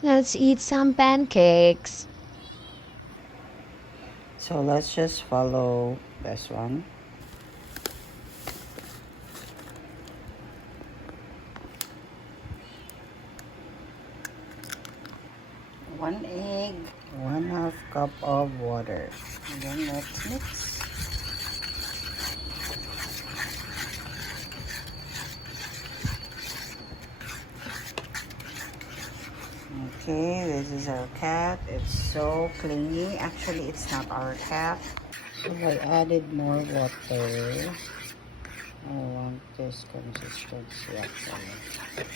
Let's eat some pancakes. So let's just follow this one. One egg, 1/2 cup of water. And then let's mix. Okay, this is our cat. It's so clingy. Actually, it's not our cat. So I added more water. I want this consistency actually.